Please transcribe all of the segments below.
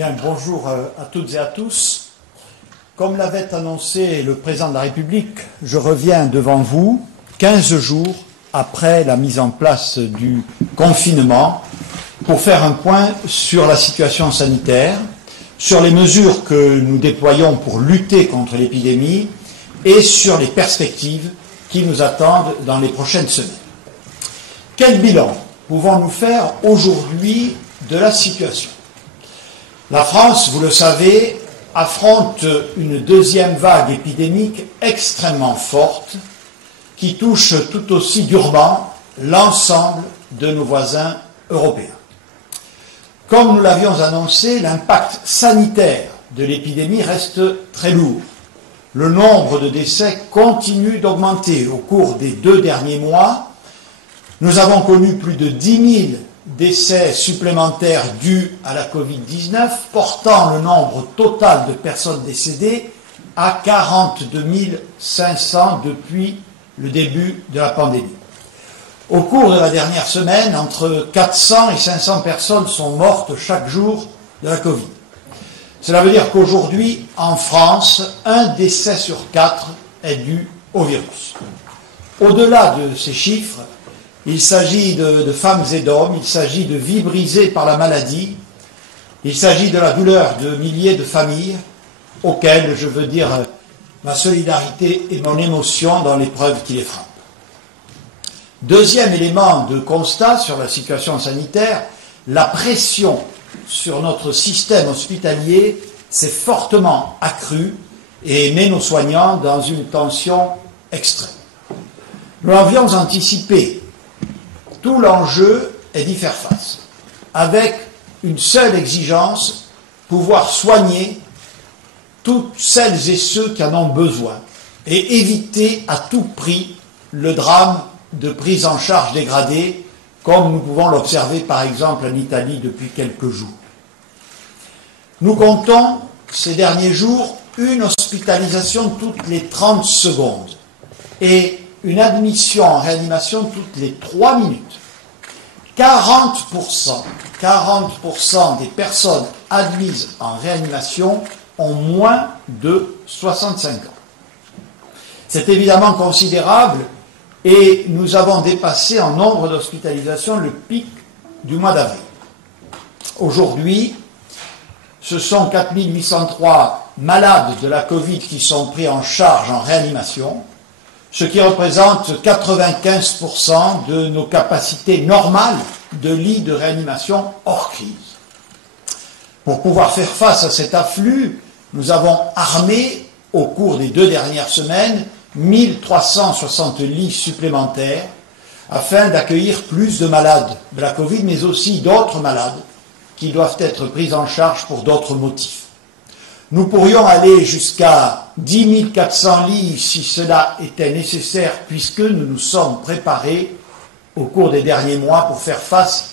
Bien, bonjour à toutes et à tous. Comme l'avait annoncé le président de la République, je reviens devant vous 15 jours après la mise en place du confinement pour faire un point sur la situation sanitaire, sur les mesures que nous déployons pour lutter contre l'épidémie et sur les perspectives qui nous attendent dans les prochaines semaines. Quel bilan pouvons-nous faire aujourd'hui de la situation ? La France, vous le savez, affronte une deuxième vague épidémique extrêmement forte qui touche tout aussi durement l'ensemble de nos voisins européens. Comme nous l'avions annoncé, l'impact sanitaire de l'épidémie reste très lourd. Le nombre de décès continue d'augmenter. Au cours des 2 derniers mois, nous avons connu plus de 10 000 décès supplémentaires dus à la Covid-19, portant le nombre total de personnes décédées à 42 500 depuis le début de la pandémie. Au cours de la dernière semaine, entre 400 et 500 personnes sont mortes chaque jour de la Covid. Cela veut dire qu'aujourd'hui, en France, 1 décès sur 4 est dû au virus. Au-delà de ces chiffres, il s'agit de femmes et d'hommes, il s'agit de vies brisées par la maladie, il s'agit de la douleur de milliers de familles auxquelles je veux dire ma solidarité et mon émotion dans l'épreuve qui les frappe. Deuxième élément de constat sur la situation sanitaire, la pression sur notre système hospitalier s'est fortement accrue et met nos soignants dans une tension extrême. Nous l'avions anticipé. Tout l'enjeu est d'y faire face, avec une seule exigence, pouvoir soigner toutes celles et ceux qui en ont besoin et éviter à tout prix le drame de prise en charge dégradée, comme nous pouvons l'observer par exemple en Italie depuis quelques jours. Nous comptons ces derniers jours une hospitalisation toutes les 30 secondes et une admission en réanimation toutes les 3 minutes. 40% des personnes admises en réanimation ont moins de 65 ans. C'est évidemment considérable et nous avons dépassé en nombre d'hospitalisations le pic du mois d'avril. Aujourd'hui, ce sont 4 803 malades de la Covid qui sont pris en charge en réanimation, ce qui représente 95% de nos capacités normales de lits de réanimation hors crise. Pour pouvoir faire face à cet afflux, nous avons armé, au cours des 2 dernières semaines, 1360 lits supplémentaires afin d'accueillir plus de malades de la Covid, mais aussi d'autres malades qui doivent être pris en charge pour d'autres motifs. Nous pourrions aller jusqu'à 10 400 lits si cela était nécessaire, puisque nous nous sommes préparés au cours des derniers mois pour faire face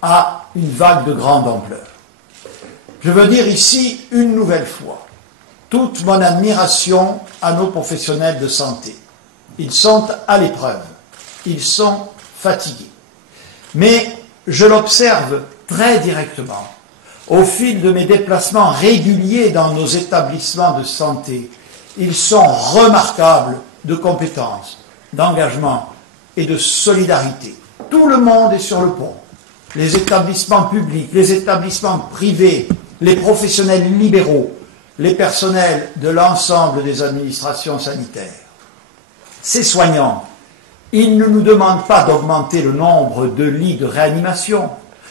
à une vague de grande ampleur. Je veux dire ici une nouvelle fois toute mon admiration à nos professionnels de santé. Ils sont à l'épreuve, ils sont fatigués. Mais je l'observe très directement au fil de mes déplacements réguliers dans nos établissements de santé. Ils sont remarquables de compétences, d'engagement et de solidarité. Tout le monde est sur le pont. Les établissements publics, les établissements privés, les professionnels libéraux, les personnels de l'ensemble des administrations sanitaires. Ces soignants, ils ne nous demandent pas d'augmenter le nombre de lits de réanimation,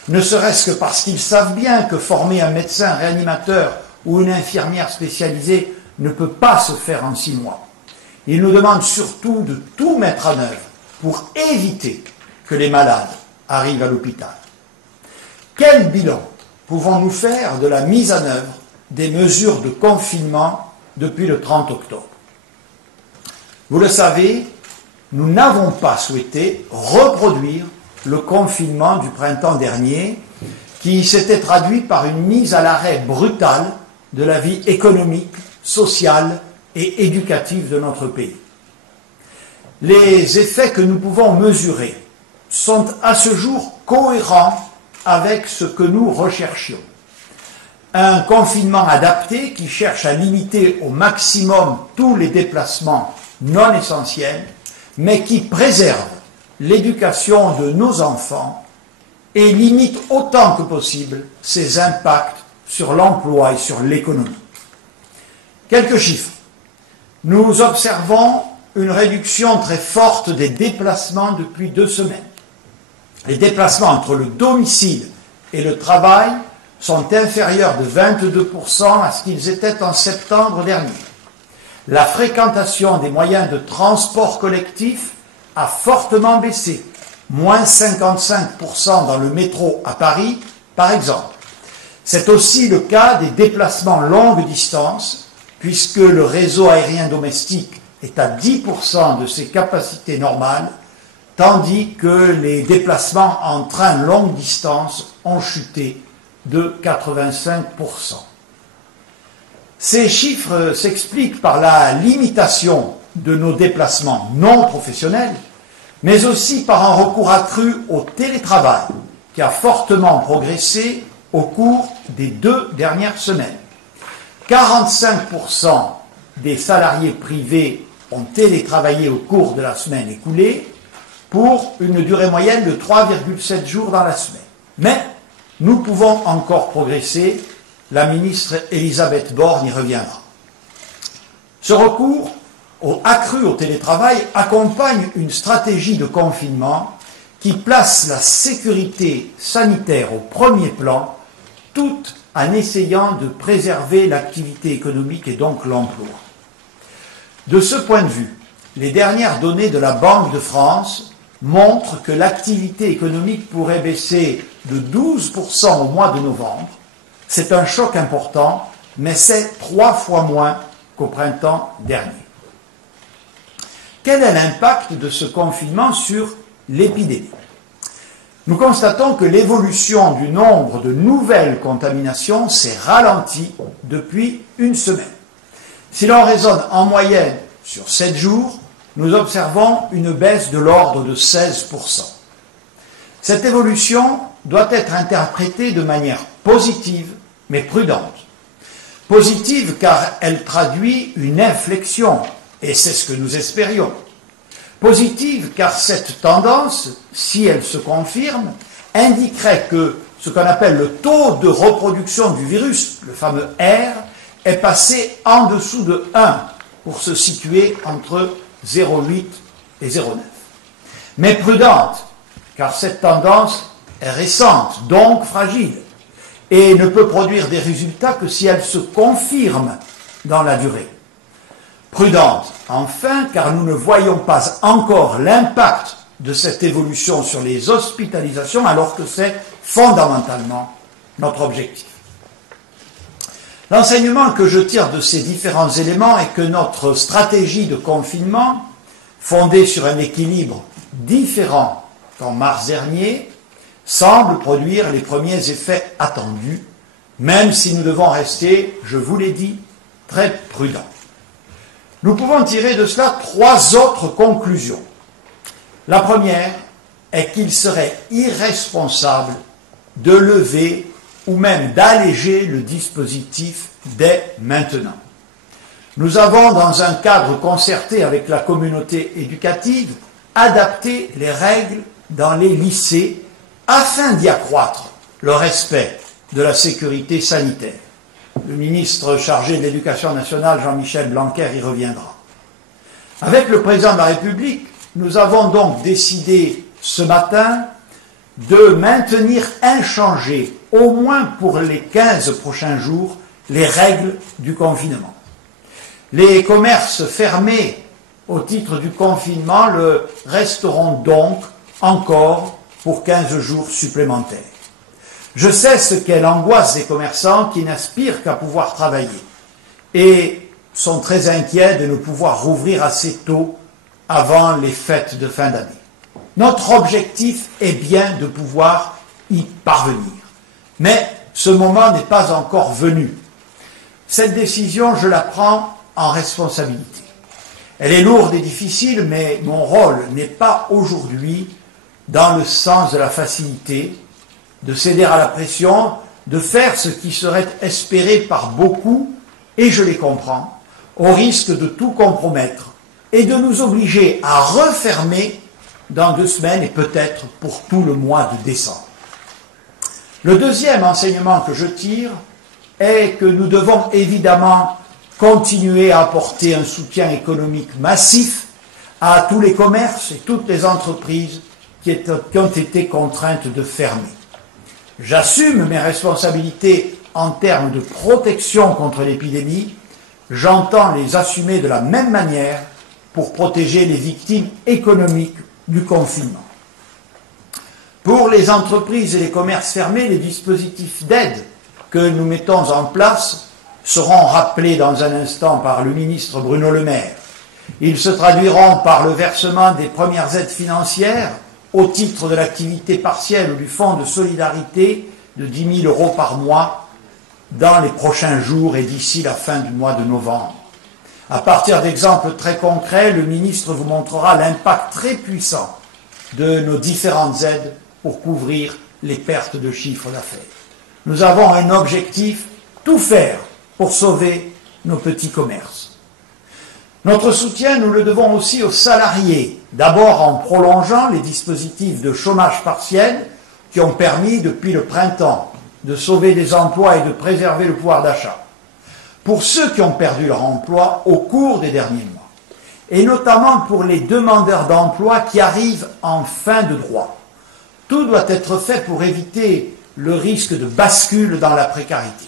ne serait-ce que parce qu'ils savent bien que former un médecin réanimateur ou une infirmière spécialisée ne peut pas se faire en 6 mois. Ils nous demandent surtout de tout mettre en œuvre pour éviter que les malades arrivent à l'hôpital. Quel bilan pouvons-nous faire de la mise en œuvre des mesures de confinement depuis le 30 octobre ? Vous le savez, nous n'avons pas souhaité reproduire le confinement du printemps dernier qui s'était traduit par une mise à l'arrêt brutale de la vie économique, sociale et éducative de notre pays. Les effets que nous pouvons mesurer sont à ce jour cohérents avec ce que nous recherchions. un confinement adapté qui cherche à limiter au maximum tous les déplacements non essentiels, mais qui préserve l'éducation de nos enfants et limite autant que possible ses impacts sur l'emploi et sur l'économie. Quelques chiffres. Nous observons une réduction très forte des déplacements depuis 2 semaines. Les déplacements entre le domicile et le travail sont inférieurs de 22% à ce qu'ils étaient en septembre dernier. La fréquentation des moyens de transport collectif a fortement baissé, moins 55% dans le métro à Paris, par exemple. C'est aussi le cas des déplacements longue distance, puisque le réseau aérien domestique est à 10% de ses capacités normales, tandis que les déplacements en train longue distance ont chuté de 85%. Ces chiffres s'expliquent par la limitation de nos déplacements non professionnels, mais aussi par un recours accru au télétravail, qui a fortement progressé au cours des 2 dernières semaines. 45% des salariés privés ont télétravaillé au cours de la semaine écoulée, pour une durée moyenne de 3,7 jours dans la semaine. Mais nous pouvons encore progresser, la ministre Elisabeth Borne y reviendra. Ce recours accru au télétravail accompagne une stratégie de confinement qui place la sécurité sanitaire au premier plan, tout en essayant de préserver l'activité économique et donc l'emploi. De ce point de vue, les dernières données de la Banque de France montrent que l'activité économique pourrait baisser de 12% au mois de novembre. C'est un choc important, mais c'est 3 fois moins qu'au printemps dernier. Quel est l'impact de ce confinement sur l'épidémie? Nous constatons que l'évolution du nombre de nouvelles contaminations s'est ralentie depuis 1 semaine. Si l'on raisonne en moyenne sur 7 jours, nous observons une baisse de l'ordre de 16%. Cette évolution doit être interprétée de manière positive, mais prudente. Positive car elle traduit une inflexion, et c'est ce que nous espérions. Positive car cette tendance, si elle se confirme, indiquerait que ce qu'on appelle le taux de reproduction du virus, le fameux R, est passé en dessous de 1 pour se situer entre 0,8 et 0,9. Mais prudente, car cette tendance est récente, donc fragile, et ne peut produire des résultats que si elle se confirme dans la durée. Prudente, enfin, car nous ne voyons pas encore l'impact de cette évolution sur les hospitalisations, alors que c'est fondamentalement notre objectif. L'enseignement que je tire de ces différents éléments est que notre stratégie de confinement, fondée sur un équilibre différent qu'en mars dernier, semble produire les premiers effets attendus, même si nous devons rester, je vous l'ai dit, très prudents. Nous pouvons tirer de cela 3 autres conclusions. La première est qu'il serait irresponsable de lever ou même d'alléger le dispositif dès maintenant. Nous avons, dans un cadre concerté avec la communauté éducative, adapté les règles dans les lycées afin d'y accroître le respect de la sécurité sanitaire. Le ministre chargé de l'Éducation nationale, Jean-Michel Blanquer, y reviendra. Avec le président de la République, nous avons donc décidé ce matin de maintenir inchangées, au moins pour les 15 prochains jours, les règles du confinement. Les commerces fermés au titre du confinement le resteront donc encore pour 15 jours supplémentaires. Je sais ce qu'est l'angoisse des commerçants qui n'aspirent qu'à pouvoir travailler et sont très inquiets de ne pouvoir rouvrir assez tôt avant les fêtes de fin d'année. Notre objectif est bien de pouvoir y parvenir. Mais ce moment n'est pas encore venu. Cette décision, je la prends en responsabilité. Elle est lourde et difficile, mais mon rôle n'est pas aujourd'hui dans le sens de la facilité, de céder à la pression, de faire ce qui serait espéré par beaucoup, et je les comprends, au risque de tout compromettre et de nous obliger à refermer dans 2 semaines et peut-être pour tout le mois de décembre. Le deuxième enseignement que je tire est que nous devons évidemment continuer à apporter un soutien économique massif à tous les commerces et toutes les entreprises qui ont été contraintes de fermer. J'assume mes responsabilités en termes de protection contre l'épidémie. J'entends les assumer de la même manière pour protéger les victimes économiques du confinement. Pour les entreprises et les commerces fermés, les dispositifs d'aide que nous mettons en place seront rappelés dans un instant par le ministre Bruno Le Maire. Ils se traduiront par le versement des premières aides financières au titre de l'activité partielle ou du fonds de solidarité de 10 000 € par mois dans les prochains jours et d'ici la fin du mois de novembre. À partir d'exemples très concrets, le ministre vous montrera l'impact très puissant de nos différentes aides pour couvrir les pertes de chiffre d'affaires. Nous avons un objectif, tout faire pour sauver nos petits commerces. Notre soutien, nous le devons aussi aux salariés, d'abord en prolongeant les dispositifs de chômage partiel qui ont permis depuis le printemps de sauver des emplois et de préserver le pouvoir d'achat. Pour ceux qui ont perdu leur emploi au cours des derniers mois, et notamment pour les demandeurs d'emploi qui arrivent en fin de droit. Tout doit être fait pour éviter le risque de bascule dans la précarité.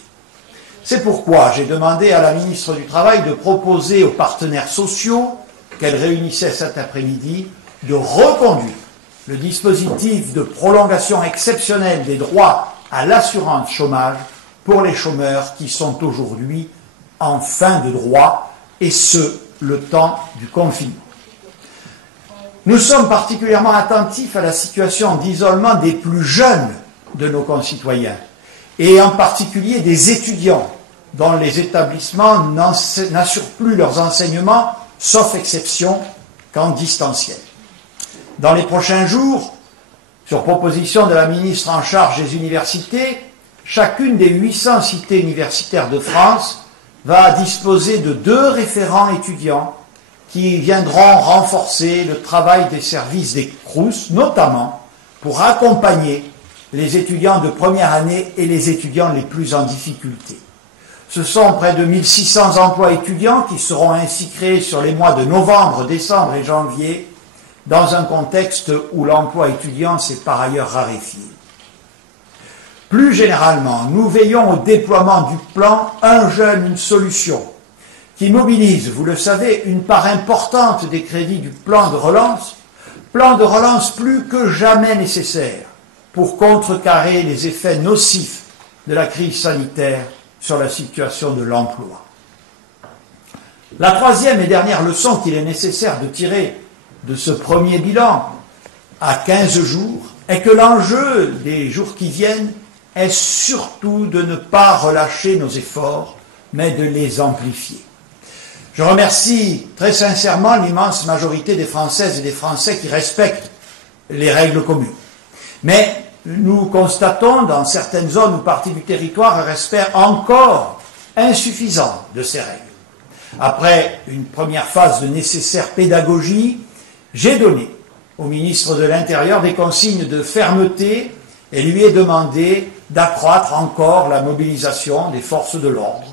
C'est pourquoi j'ai demandé à la ministre du Travail de proposer aux partenaires sociaux qu'elle réunissait cet après-midi de reconduire le dispositif de prolongation exceptionnelle des droits à l'assurance chômage pour les chômeurs qui sont aujourd'hui en fin de droit, et ce, le temps du confinement. Nous sommes particulièrement attentifs à la situation d'isolement des plus jeunes de nos concitoyens, et en particulier des étudiants dont les établissements n'assurent plus leurs enseignements, sauf exception, qu'en distanciel. Dans les prochains jours, sur proposition de la ministre en charge des universités, chacune des 800 cités universitaires de France va disposer de 2 référents étudiants qui viendront renforcer le travail des services des CROUS, notamment pour accompagner les étudiants de première année et les étudiants les plus en difficulté. Ce sont près de 1600 emplois étudiants qui seront ainsi créés sur les mois de novembre, décembre et janvier, dans un contexte où l'emploi étudiant s'est par ailleurs raréfié. Plus généralement, nous veillons au déploiement du plan « Un jeune, une solution » qui mobilise, vous le savez, une part importante des crédits du plan de relance plus que jamais nécessaire pour contrecarrer les effets nocifs de la crise sanitaire sur la situation de l'emploi. La troisième et dernière leçon qu'il est nécessaire de tirer de ce premier bilan à 15 jours est que l'enjeu des jours qui viennent est surtout de ne pas relâcher nos efforts, mais de les amplifier. Je remercie très sincèrement l'immense majorité des Françaises et des Français qui respectent les règles communes. Mais nous constatons dans certaines zones ou parties du territoire un respect encore insuffisant de ces règles. Après une première phase de nécessaire pédagogie, j'ai donné au ministre de l'Intérieur des consignes de fermeté et lui ai demandé d'accroître encore la mobilisation des forces de l'ordre,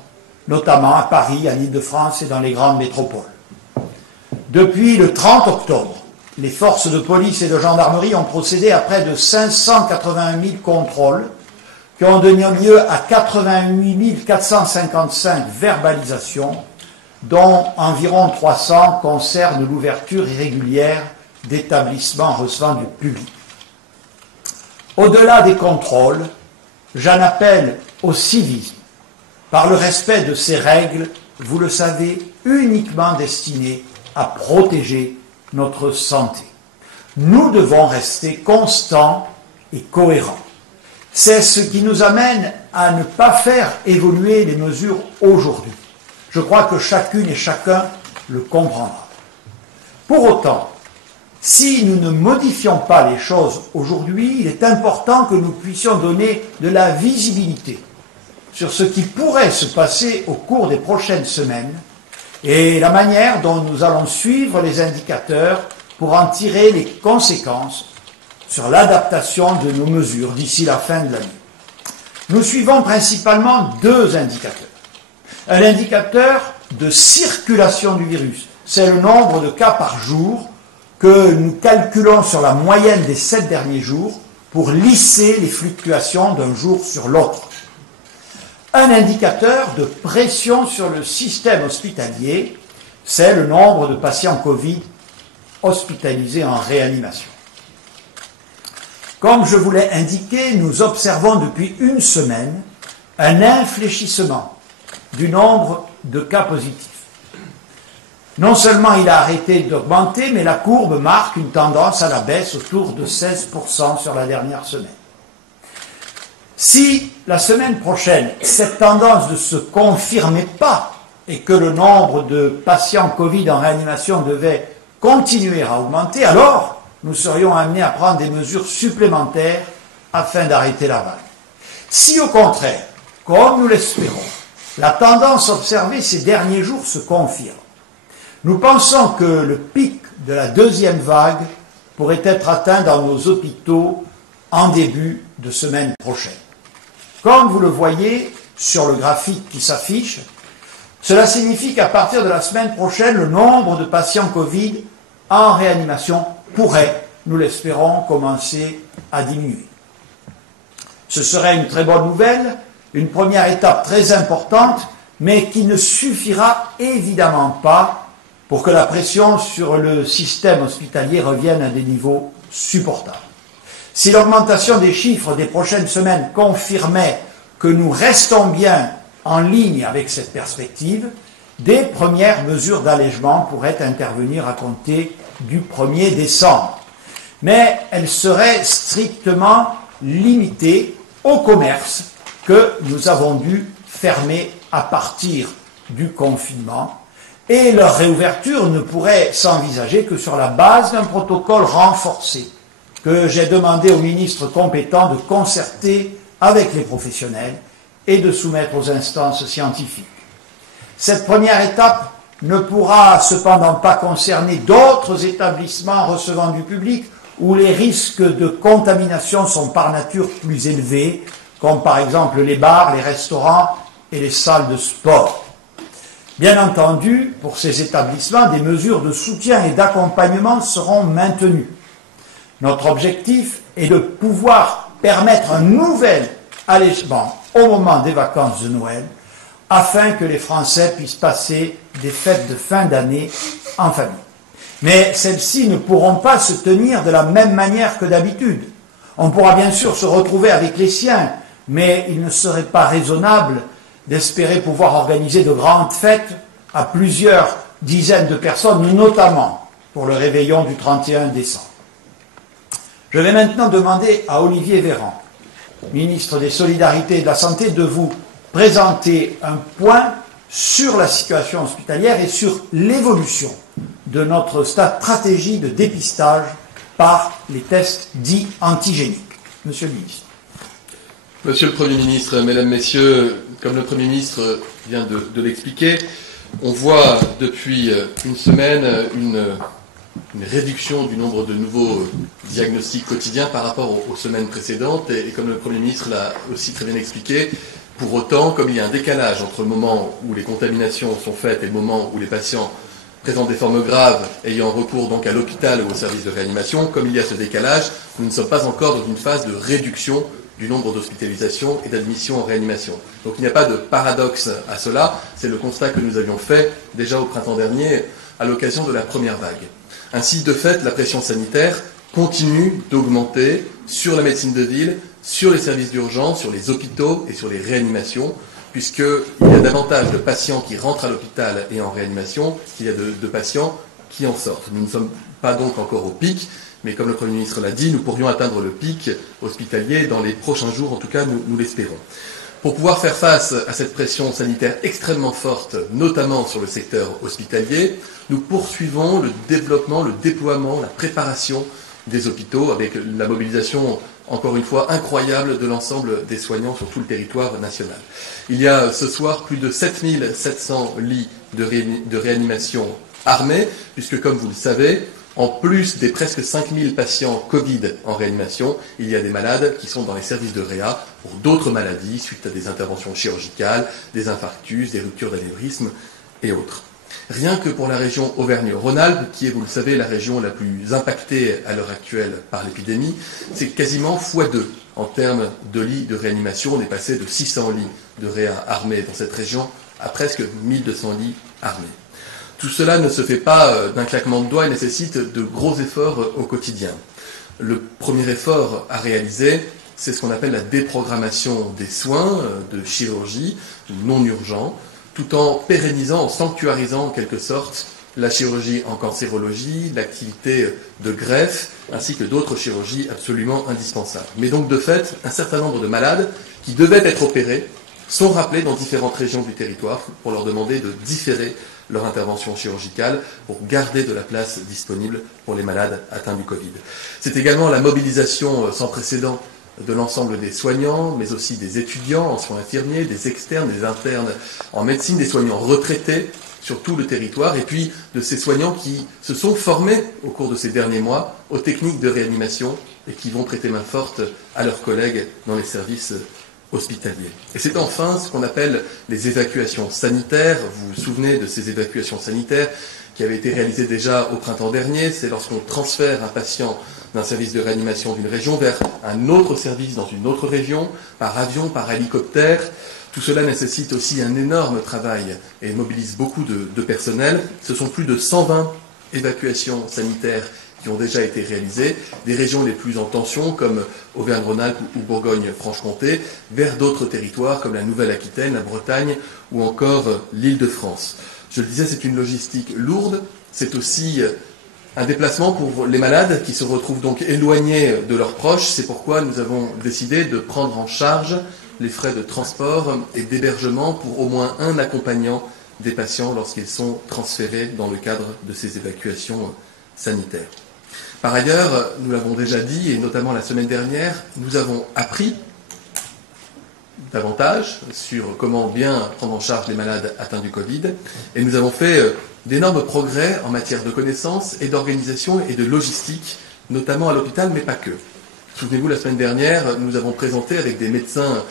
notamment à Paris, à l'Île-de-France et dans les grandes métropoles. Depuis le 30 octobre, les forces de police et de gendarmerie ont procédé à près de 581 000 contrôles qui ont donné lieu à 88 455 verbalisations, dont environ 300 concernent l'ouverture irrégulière d'établissements recevant du public. Au-delà des contrôles, j'en appelle au civisme, par le respect de ces règles, vous le savez, uniquement destinées à protéger notre santé. Nous devons rester constants et cohérents. C'est ce qui nous amène à ne pas faire évoluer les mesures aujourd'hui. Je crois que chacune et chacun le comprendra. Pour autant, Si nous ne modifions pas les choses aujourd'hui, il est important que nous puissions donner de la visibilité sur ce qui pourrait se passer au cours des prochaines semaines et la manière dont nous allons suivre les indicateurs pour en tirer les conséquences sur l'adaptation de nos mesures d'ici la fin de l'année. Nous suivons principalement deux indicateurs. Un indicateur de circulation du virus, c'est le nombre de cas par jour que nous calculons sur la moyenne des 7 derniers jours pour lisser les fluctuations d'un jour sur l'autre. Un indicateur de pression sur le système hospitalier, c'est le nombre de patients Covid hospitalisés en réanimation. Comme je vous l'ai indiqué, nous observons depuis une semaine un infléchissement du nombre de cas positifs. Non seulement il a arrêté d'augmenter, mais la courbe marque une tendance à la baisse autour de 16% sur la dernière semaine. Si la semaine prochaine, cette tendance ne se confirmait pas et que le nombre de patients Covid en réanimation devait continuer à augmenter, alors nous serions amenés à prendre des mesures supplémentaires afin d'arrêter la vague. Si au contraire, comme nous l'espérons, la tendance observée ces derniers jours se confirme, nous pensons que le pic de la deuxième vague pourrait être atteint dans nos hôpitaux en début de semaine prochaine. Comme vous le voyez sur le graphique qui s'affiche, cela signifie qu'à partir de la semaine prochaine, le nombre de patients Covid en réanimation pourrait, nous l'espérons, commencer à diminuer. Ce serait une très bonne nouvelle, une première étape très importante, mais qui ne suffira évidemment pas pour que la pression sur le système hospitalier revienne à des niveaux supportables. Si l'augmentation des chiffres des prochaines semaines confirmait que nous restons bien en ligne avec cette perspective, des premières mesures d'allègement pourraient intervenir à compter du 1er décembre. Mais elles seraient strictement limitées au commerce que nous avons dû fermer à partir du confinement, et leur réouverture ne pourrait s'envisager que sur la base d'un protocole renforcé que j'ai demandé au ministre compétent de concerter avec les professionnels et de soumettre aux instances scientifiques. Cette première étape ne pourra cependant pas concerner d'autres établissements recevant du public où les risques de contamination sont par nature plus élevés, comme par exemple les bars, les restaurants et les salles de sport. Bien entendu, pour ces établissements, des mesures de soutien et d'accompagnement seront maintenues. Notre objectif est de pouvoir permettre un nouvel allègement au moment des vacances de Noël, afin que les Français puissent passer des fêtes de fin d'année en famille. Mais celles-ci ne pourront pas se tenir de la même manière que d'habitude. On pourra bien sûr se retrouver avec les siens, mais il ne serait pas raisonnable d'espérer pouvoir organiser de grandes fêtes à plusieurs dizaines de personnes, notamment pour le réveillon du 31 décembre. Je vais maintenant demander à Olivier Véran, ministre des Solidarités et de la Santé, de vous présenter un point sur la situation hospitalière et sur l'évolution de notre stratégie de dépistage par les tests dits antigéniques. Monsieur le ministre. Monsieur le Premier ministre, Mesdames, Messieurs, comme le Premier ministre vient de l'expliquer, on voit depuis une semaine une réduction du nombre de nouveaux diagnostics quotidiens par rapport aux semaines précédentes. Et comme le Premier ministre l'a aussi très bien expliqué, pour autant, comme il y a un décalage entre le moment où les contaminations sont faites et le moment où les patients présentent des formes graves ayant recours donc à l'hôpital ou au service de réanimation, comme il y a ce décalage, nous ne sommes pas encore dans une phase de réduction du nombre d'hospitalisations et d'admissions en réanimation. Donc il n'y a pas de paradoxe à cela, c'est le constat que nous avions fait déjà au printemps dernier à l'occasion de la première vague. Ainsi, de fait, la pression sanitaire continue d'augmenter sur la médecine de ville, sur les services d'urgence, sur les hôpitaux et sur les réanimations, puisqu'il y a davantage de patients qui rentrent à l'hôpital et en réanimation qu'il y a de patients qui en sortent. Nous ne sommes pas donc encore au pic, mais comme le Premier ministre l'a dit, nous pourrions atteindre le pic hospitalier dans les prochains jours, en tout cas nous l'espérons. Pour pouvoir faire face à cette pression sanitaire extrêmement forte, notamment sur le secteur hospitalier, nous poursuivons le développement, le déploiement, la préparation des hôpitaux avec la mobilisation, encore une fois, incroyable de l'ensemble des soignants sur tout le territoire national. Il y a ce soir plus de 7700 lits de réanimation armés, puisque comme vous le savez, en plus des presque 5000 patients Covid en réanimation, il y a des malades qui sont dans les services de réa pour d'autres maladies, suite à des interventions chirurgicales, des infarctus, des ruptures d'anévrisme et autres. Rien que pour la région Auvergne-Rhône-Alpes, qui est, vous le savez, la région la plus impactée à l'heure actuelle par l'épidémie, c'est quasiment x2 en termes de lits de réanimation. On est passé de 600 lits de réa armés dans cette région à presque 1200 lits armés. Tout cela ne se fait pas d'un claquement de doigts et nécessite de gros efforts au quotidien. Le premier effort à réaliser, c'est ce qu'on appelle la déprogrammation des soins de chirurgie non urgents, tout en pérennisant, en sanctuarisant en quelque sorte la chirurgie en cancérologie, l'activité de greffe, ainsi que d'autres chirurgies absolument indispensables. Mais donc de fait, un certain nombre de malades qui devaient être opérés sont rappelés dans différentes régions du territoire pour leur demander de différer leur intervention chirurgicale pour garder de la place disponible pour les malades atteints du Covid. C'est également la mobilisation sans précédent de l'ensemble des soignants, mais aussi des étudiants en soins infirmiers, des externes, des internes en médecine, des soignants retraités sur tout le territoire, et puis de ces soignants qui se sont formés au cours de ces derniers mois aux techniques de réanimation et qui vont prêter main forte à leurs collègues dans les services hospitaliers. Et c'est enfin ce qu'on appelle les évacuations sanitaires. Vous vous souvenez de ces évacuations sanitaires qui avaient été réalisées déjà au printemps dernier. C'est lorsqu'on transfère un patient d'un service de réanimation d'une région vers un autre service dans une autre région, par avion, par hélicoptère. Tout cela nécessite aussi un énorme travail et mobilise beaucoup de personnel. Ce sont plus de 120 évacuations sanitaires qui ont déjà été réalisées, des régions les plus en tension comme Auvergne-Rhône-Alpes ou Bourgogne-Franche-Comté, vers d'autres territoires comme la Nouvelle-Aquitaine, la Bretagne ou encore l'Île-de-France. Je le disais, c'est une logistique lourde, c'est aussi un déplacement pour les malades qui se retrouvent donc éloignés de leurs proches. C'est pourquoi nous avons décidé de prendre en charge les frais de transport et d'hébergement pour au moins un accompagnant des patients lorsqu'ils sont transférés dans le cadre de ces évacuations sanitaires. Par ailleurs, nous l'avons déjà dit, et notamment la semaine dernière, nous avons appris davantage sur comment bien prendre en charge les malades atteints du Covid, et nous avons fait d'énormes progrès en matière de connaissances et d'organisation et de logistique, notamment à l'hôpital, mais pas que. Souvenez-vous, la semaine dernière, nous avons présenté avec des médecins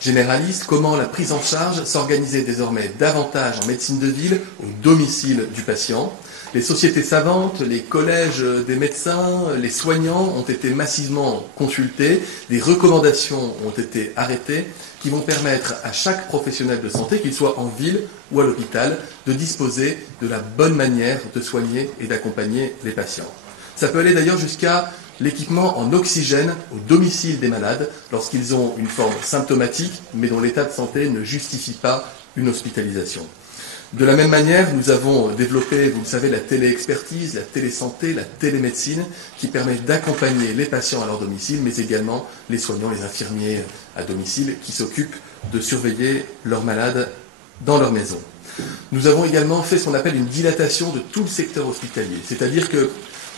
généralistes comment la prise en charge s'organisait désormais davantage en médecine de ville au domicile du patient. Les sociétés savantes, les collèges des médecins, les soignants ont été massivement consultés, des recommandations ont été arrêtées qui vont permettre à chaque professionnel de santé, qu'il soit en ville ou à l'hôpital, de disposer de la bonne manière de soigner et d'accompagner les patients. Ça peut aller d'ailleurs jusqu'à l'équipement en oxygène au domicile des malades lorsqu'ils ont une forme symptomatique mais dont l'état de santé ne justifie pas une hospitalisation. De la même manière, nous avons développé, vous le savez, la téléexpertise, la télésanté, la télémédecine, qui permettent d'accompagner les patients à leur domicile, mais également les soignants, les infirmiers à domicile, qui s'occupent de surveiller leurs malades dans leur maison. Nous avons également fait ce qu'on appelle une dilatation de tout le secteur hospitalier, c'est-à-dire que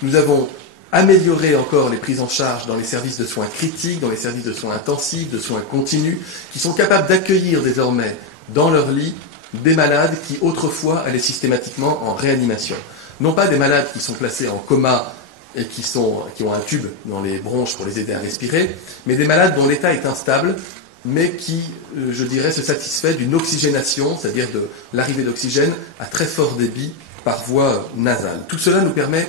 nous avons amélioré encore les prises en charge dans les services de soins critiques, dans les services de soins intensifs, de soins continus, qui sont capables d'accueillir désormais dans leur lit des malades qui autrefois allaient systématiquement en réanimation. Non pas des malades qui sont placés en coma et qui ont un tube dans les bronches pour les aider à respirer, mais des malades dont l'état est instable, mais qui, je dirais, se satisfait d'une oxygénation, c'est-à-dire de l'arrivée d'oxygène à très fort débit par voie nasale. Tout cela nous permet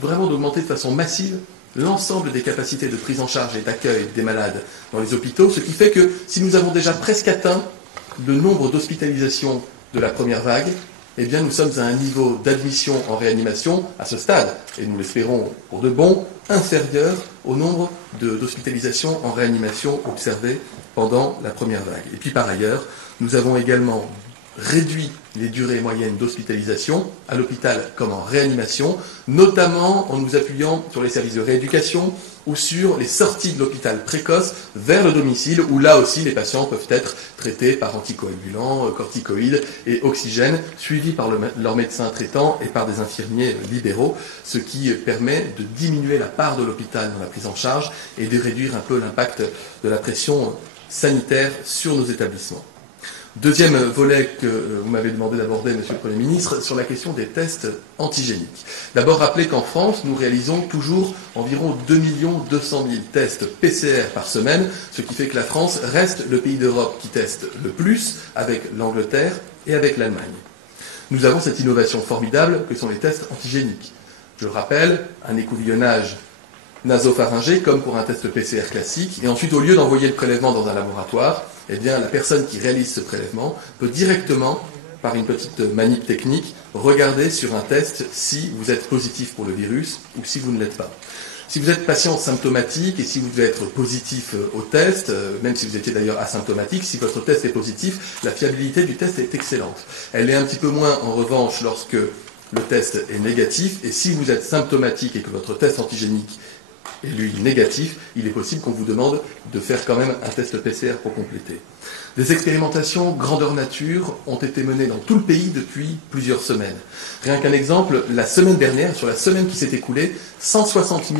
vraiment d'augmenter de façon massive l'ensemble des capacités de prise en charge et d'accueil des malades dans les hôpitaux, ce qui fait que si nous avons déjà presque atteint le nombre d'hospitalisations de la première vague, eh bien nous sommes à un niveau d'admission en réanimation à ce stade, et nous l'espérons pour de bon, inférieur au nombre d'hospitalisations en réanimation observées pendant la première vague. Et puis par ailleurs, nous avons également réduit les durées moyennes d'hospitalisation à l'hôpital comme en réanimation, notamment en nous appuyant sur les services de rééducation ou sur les sorties de l'hôpital précoce vers le domicile, où là aussi les patients peuvent être traités par anticoagulants, corticoïdes et oxygène, suivis par leur médecin traitant et par des infirmiers libéraux, ce qui permet de diminuer la part de l'hôpital dans la prise en charge et de réduire un peu l'impact de la pression sanitaire sur nos établissements. Deuxième volet que vous m'avez demandé d'aborder, Monsieur le Premier ministre, sur la question des tests antigéniques. D'abord, rappelez qu'en France, nous réalisons toujours environ 2 200 000 tests PCR par semaine, ce qui fait que la France reste le pays d'Europe qui teste le plus, avec l'Angleterre et avec l'Allemagne. Nous avons cette innovation formidable que sont les tests antigéniques. Je le rappelle, un écouvillonnage nasopharyngé, comme pour un test PCR classique, et ensuite, au lieu d'envoyer le prélèvement dans un laboratoire, eh bien, la personne qui réalise ce prélèvement peut directement, par une petite manip technique, regarder sur un test si vous êtes positif pour le virus ou si vous ne l'êtes pas. Si vous êtes patient symptomatique et si vous devez être positif au test, même si vous étiez d'ailleurs asymptomatique, si votre test est positif, la fiabilité du test est excellente. Elle est un petit peu moins, en revanche, lorsque le test est négatif, et si vous êtes symptomatique et que votre test antigénique et lui négatif, il est possible qu'on vous demande de faire quand même un test PCR pour compléter. Des expérimentations grandeur nature ont été menées dans tout le pays depuis plusieurs semaines. Rien qu'un exemple, la semaine dernière, sur la semaine qui s'est écoulée, 160 000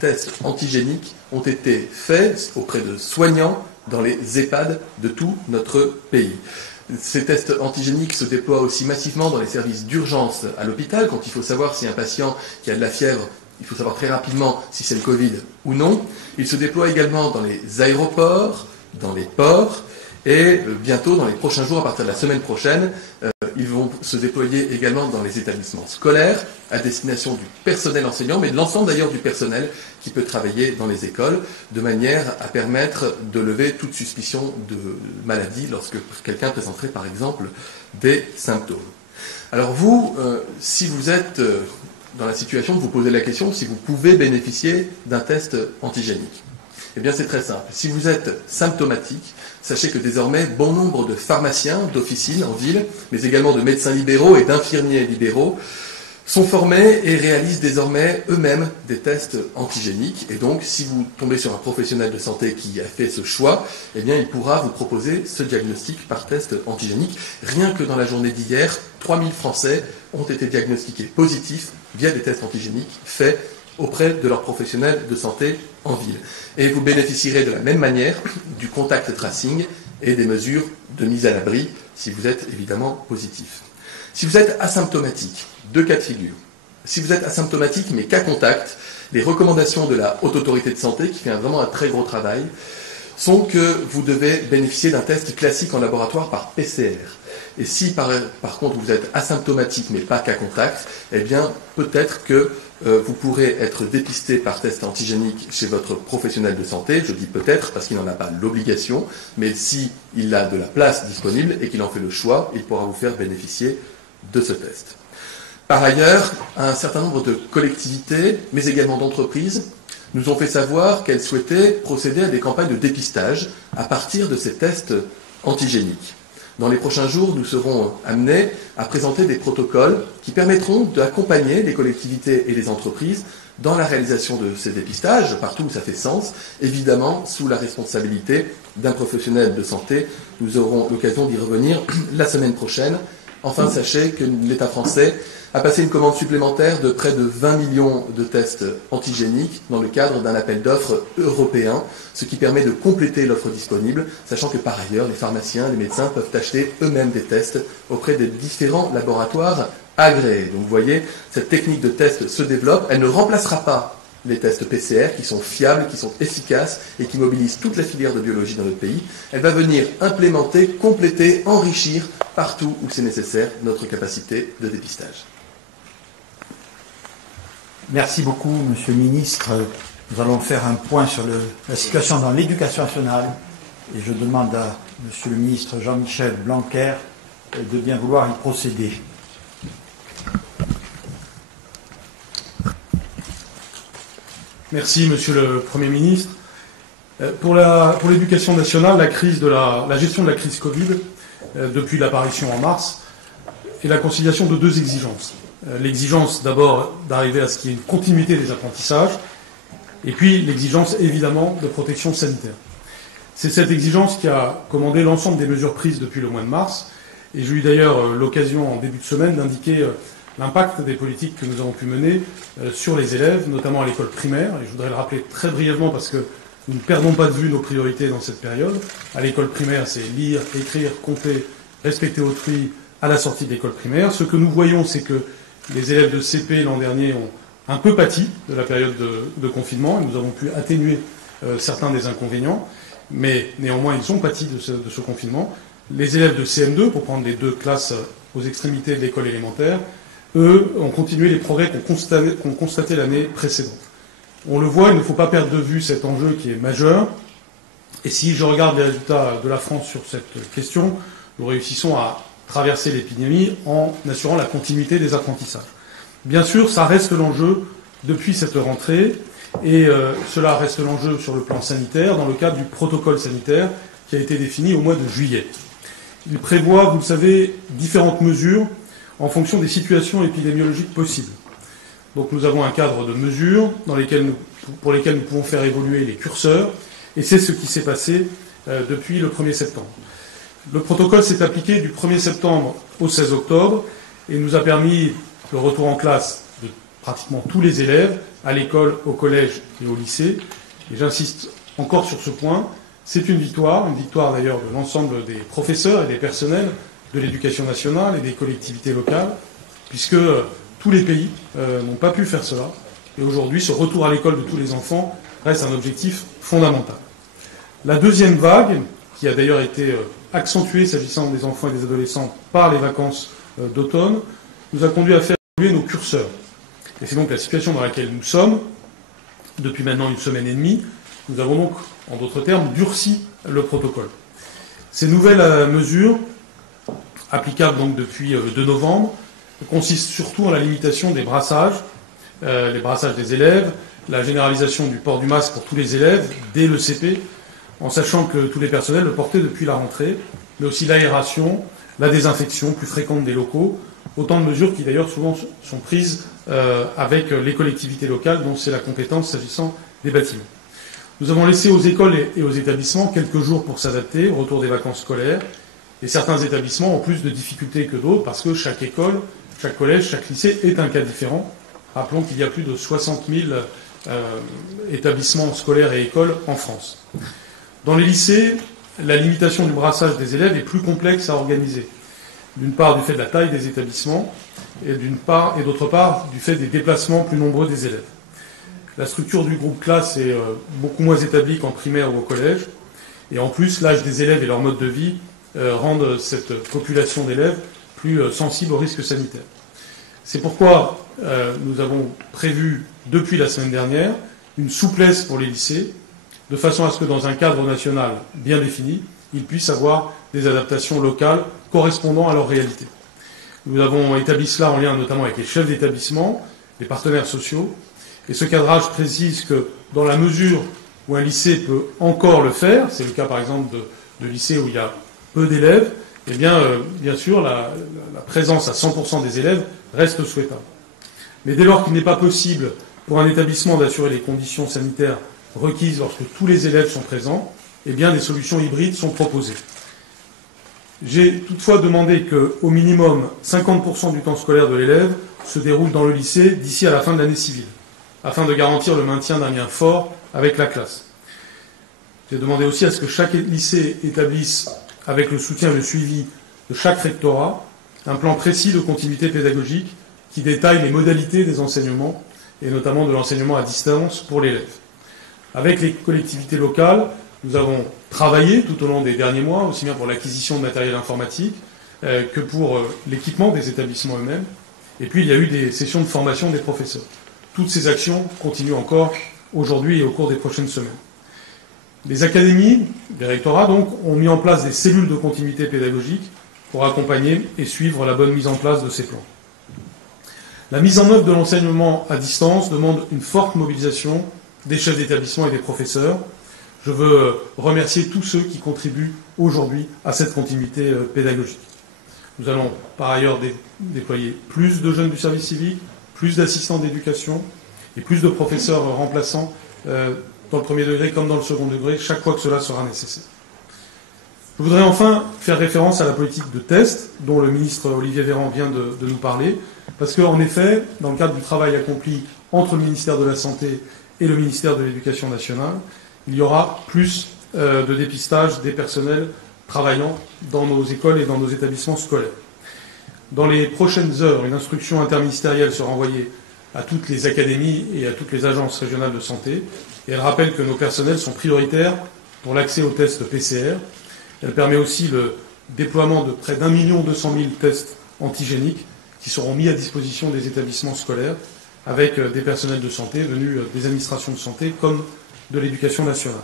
tests antigéniques ont été faits auprès de soignants dans les EHPAD de tout notre pays. Ces tests antigéniques se déploient aussi massivement dans les services d'urgence à l'hôpital, quand il faut savoir si un patient qui a de la fièvre, il faut savoir très rapidement si c'est le Covid ou non. Il se déploie également dans les aéroports, dans les ports, et bientôt, dans les prochains jours, à partir de la semaine prochaine, ils vont se déployer également dans les établissements scolaires, à destination du personnel enseignant, mais de l'ensemble d'ailleurs du personnel qui peut travailler dans les écoles, de manière à permettre de lever toute suspicion de maladie lorsque quelqu'un présenterait par exemple des symptômes. Alors vous, si vous êtes dans la situation de vous poser la question si vous pouvez bénéficier d'un test antigénique. Eh bien, c'est très simple. Si vous êtes symptomatique, sachez que désormais, bon nombre de pharmaciens d'officines en ville, mais également de médecins libéraux et d'infirmiers libéraux, sont formés et réalisent désormais eux-mêmes des tests antigéniques. Et donc, si vous tombez sur un professionnel de santé qui a fait ce choix, eh bien, il pourra vous proposer ce diagnostic par test antigénique. Rien que dans la journée d'hier, 3000 Français ont été diagnostiqués positifs via des tests antigéniques faits auprès de leurs professionnels de santé en ville. Et vous bénéficierez de la même manière du contact tracing et des mesures de mise à l'abri si vous êtes évidemment positif. Si vous êtes asymptomatique, deux cas de figure. Si vous êtes asymptomatique mais cas contact, les recommandations de la Haute Autorité de Santé, qui fait vraiment un très gros travail, sont que vous devez bénéficier d'un test classique en laboratoire par PCR. Et si par contre vous êtes asymptomatique mais pas cas contact, eh bien peut-être que vous pourrez être dépisté par test antigénique chez votre professionnel de santé. Je dis peut-être parce qu'il n'en a pas l'obligation, mais s'il a de la place disponible et qu'il en fait le choix, il pourra vous faire bénéficier de ce test. Par ailleurs, un certain nombre de collectivités, mais également d'entreprises, nous ont fait savoir qu'elles souhaitaient procéder à des campagnes de dépistage à partir de ces tests antigéniques. Dans les prochains jours, nous serons amenés à présenter des protocoles qui permettront d'accompagner les collectivités et les entreprises dans la réalisation de ces dépistages, partout où ça fait sens, évidemment sous la responsabilité d'un professionnel de santé. Nous aurons l'occasion d'y revenir la semaine prochaine. Enfin, sachez que l'État français a passé une commande supplémentaire de près de 20 millions de tests antigéniques dans le cadre d'un appel d'offres européen, ce qui permet de compléter l'offre disponible, sachant que par ailleurs, les pharmaciens, les médecins peuvent acheter eux-mêmes des tests auprès des différents laboratoires agréés. Donc vous voyez, cette technique de test se développe. Elle ne remplacera pas les tests PCR qui sont fiables, qui sont efficaces et qui mobilisent toute la filière de biologie dans notre pays. Elle va venir implémenter, compléter, enrichir partout où c'est nécessaire notre capacité de dépistage. Merci beaucoup, Monsieur le Ministre. Nous allons faire un point sur la situation dans l'éducation nationale et je demande à Monsieur le Ministre Jean-Michel Blanquer de bien vouloir y procéder. Merci, Monsieur le Premier ministre. Pour l'éducation nationale, la gestion de la crise Covid depuis l'apparition en mars, est la conciliation de deux exigences. L'exigence d'abord d'arriver à ce qu'il y ait une continuité des apprentissages, et puis l'exigence évidemment de protection sanitaire. C'est cette exigence qui a commandé l'ensemble des mesures prises depuis le mois de mars, et j'ai eu d'ailleurs l'occasion en début de semaine d'indiquer l'impact des politiques que nous avons pu mener sur les élèves, notamment à l'école primaire, et je voudrais le rappeler très brièvement parce que nous ne perdons pas de vue nos priorités dans cette période. À l'école primaire, c'est lire, écrire, compter, respecter autrui à la sortie de l'école primaire. Ce que nous voyons, c'est que les élèves de CP l'an dernier ont un peu pâti de la période de confinement, et nous avons pu atténuer certains des inconvénients, mais néanmoins ils ont pâti de ce confinement. Les élèves de CM2, pour prendre les deux classes aux extrémités de l'école élémentaire, eux ont continué les progrès qu'on constatait l'année précédente. On le voit, il ne faut pas perdre de vue cet enjeu qui est majeur. Et si je regarde les résultats de la France sur cette question, nous réussissons à traverser l'épidémie en assurant la continuité des apprentissages. Bien sûr, ça reste l'enjeu depuis cette rentrée, et cela reste l'enjeu sur le plan sanitaire, dans le cadre du protocole sanitaire qui a été défini au mois de juillet. Il prévoit, vous le savez, différentes mesures en fonction des situations épidémiologiques possibles. Donc nous avons un cadre de mesures pour lesquelles nous pouvons faire évoluer les curseurs, et c'est ce qui s'est passé depuis le 1er septembre. Le protocole s'est appliqué du 1er septembre au 16 octobre et nous a permis le retour en classe de pratiquement tous les élèves, à l'école, au collège et au lycée. Et j'insiste encore sur ce point, c'est une victoire d'ailleurs de l'ensemble des professeurs et des personnels de l'éducation nationale et des collectivités locales, puisque tous les pays n'ont pas pu faire cela. Et aujourd'hui, ce retour à l'école de tous les enfants reste un objectif fondamental. La deuxième vague, qui a d'ailleurs été accentuée s'agissant des enfants et des adolescents par les vacances d'automne, nous a conduit à faire évoluer nos curseurs. Et c'est donc la situation dans laquelle nous sommes depuis maintenant une semaine et demie. Nous avons donc, en d'autres termes, durci le protocole. Ces nouvelles mesures, applicables donc depuis le 2 novembre, consistent surtout en la limitation des brassages, les brassages des élèves, la généralisation du port du masque pour tous les élèves dès le CP, en sachant que tous les personnels le portaient depuis la rentrée, mais aussi l'aération, la désinfection plus fréquente des locaux, autant de mesures qui d'ailleurs souvent sont prises avec les collectivités locales dont c'est la compétence s'agissant des bâtiments. Nous avons laissé aux écoles et aux établissements quelques jours pour s'adapter au retour des vacances scolaires, et certains établissements ont plus de difficultés que d'autres parce que chaque école, chaque collège, chaque lycée est un cas différent. Rappelons qu'il y a plus de 60 000 établissements scolaires et écoles en France. Dans les lycées, la limitation du brassage des élèves est plus complexe à organiser. D'une part, du fait de la taille des établissements, et d'autre part, du fait des déplacements plus nombreux des élèves. La structure du groupe classe est beaucoup moins établie qu'en primaire ou au collège, et en plus, l'âge des élèves et leur mode de vie rendent cette population d'élèves plus sensible aux risques sanitaires. C'est pourquoi nous avons prévu, depuis la semaine dernière, une souplesse pour les lycées, de façon à ce que dans un cadre national bien défini, ils puissent avoir des adaptations locales correspondant à leur réalité. Nous avons établi cela en lien notamment avec les chefs d'établissement, les partenaires sociaux, et ce cadrage précise que dans la mesure où un lycée peut encore le faire, c'est le cas par exemple de lycées où il y a peu d'élèves, eh bien, bien sûr, la présence à 100% des élèves reste souhaitable. Mais dès lors qu'il n'est pas possible pour un établissement d'assurer les conditions sanitaires requises lorsque tous les élèves sont présents, eh bien, des solutions hybrides sont proposées. J'ai toutefois demandé qu'au minimum 50% du temps scolaire de l'élève se déroule dans le lycée d'ici à la fin de l'année civile, afin de garantir le maintien d'un lien fort avec la classe. J'ai demandé aussi à ce que chaque lycée établisse, avec le soutien et le suivi de chaque rectorat, un plan précis de continuité pédagogique qui détaille les modalités des enseignements, et notamment de l'enseignement à distance pour l'élève. Avec les collectivités locales, nous avons travaillé tout au long des derniers mois, aussi bien pour l'acquisition de matériel informatique que pour l'équipement des établissements eux-mêmes. Et puis il y a eu des sessions de formation des professeurs. Toutes ces actions continuent encore aujourd'hui et au cours des prochaines semaines. Les académies, les rectorats donc, ont mis en place des cellules de continuité pédagogique pour accompagner et suivre la bonne mise en place de ces plans. La mise en œuvre de l'enseignement à distance demande une forte mobilisation des chefs d'établissement et des professeurs. Je veux remercier tous ceux qui contribuent aujourd'hui à cette continuité pédagogique. Nous allons par ailleurs déployer plus de jeunes du service civique, plus d'assistants d'éducation et plus de professeurs remplaçants dans le premier degré comme dans le second degré, chaque fois que cela sera nécessaire. Je voudrais enfin faire référence à la politique de test dont le ministre Olivier Véran vient de nous parler, parce qu'en effet, dans le cadre du travail accompli entre le ministère de la Santé et le ministère de l'Éducation nationale, il y aura plus de dépistage des personnels travaillant dans nos écoles et dans nos établissements scolaires. Dans les prochaines heures, une instruction interministérielle sera envoyée à toutes les académies et à toutes les agences régionales de santé, et elle rappelle que nos personnels sont prioritaires pour l'accès aux tests PCR. Elle permet aussi le déploiement de près d'1,2 million tests antigéniques qui seront mis à disposition des établissements scolaires avec des personnels de santé venus des administrations de santé comme de l'éducation nationale.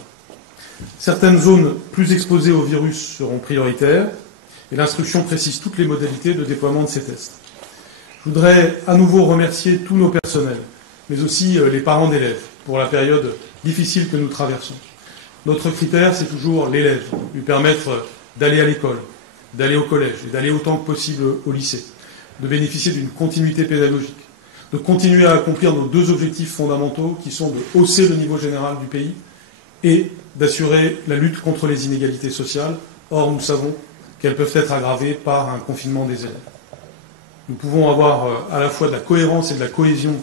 Certaines zones plus exposées au virus seront prioritaires et l'instruction précise toutes les modalités de déploiement de ces tests. Je voudrais à nouveau remercier tous nos personnels, mais aussi les parents d'élèves pour la période difficile que nous traversons. Notre critère, c'est toujours l'élève, lui permettre d'aller à l'école, d'aller au collège et d'aller autant que possible au lycée, de bénéficier d'une continuité pédagogique, de continuer à accomplir nos deux objectifs fondamentaux qui sont de hausser le niveau général du pays et d'assurer la lutte contre les inégalités sociales. Or, nous savons qu'elles peuvent être aggravées par un confinement des élèves. Nous pouvons avoir à la fois de la cohérence et de la cohésion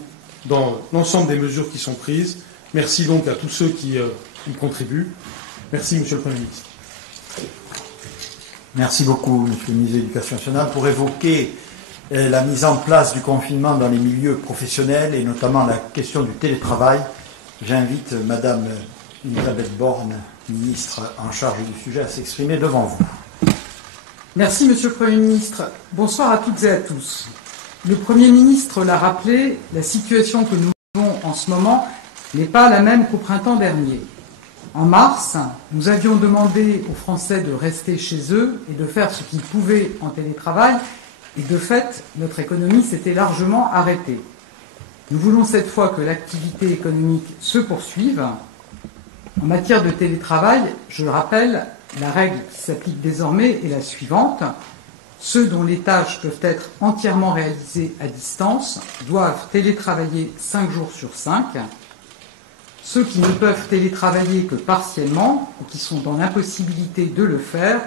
dans l'ensemble des mesures qui sont prises. Merci donc à tous ceux qui y contribuent. Merci, Monsieur le Premier ministre. Merci beaucoup, Monsieur le ministre de l'Éducation nationale, pour évoquer la mise en place du confinement dans les milieux professionnels et notamment la question du télétravail. J'invite Madame Elisabeth Borne, ministre en charge du sujet, à s'exprimer devant vous. Merci, Monsieur le Premier ministre. Bonsoir à toutes et à tous. Le Premier ministre l'a rappelé, la situation que nous vivons en ce moment n'est pas la même qu'au printemps dernier. En mars, nous avions demandé aux Français de rester chez eux et de faire ce qu'ils pouvaient en télétravail, et de fait, notre économie s'était largement arrêtée. Nous voulons cette fois que l'activité économique se poursuive. En matière de télétravail, je le rappelle, la règle qui s'applique désormais est la suivante. Ceux dont les tâches peuvent être entièrement réalisées à distance doivent télétravailler 5 jours sur 5. Ceux qui ne peuvent télétravailler que partiellement ou qui sont dans l'impossibilité de le faire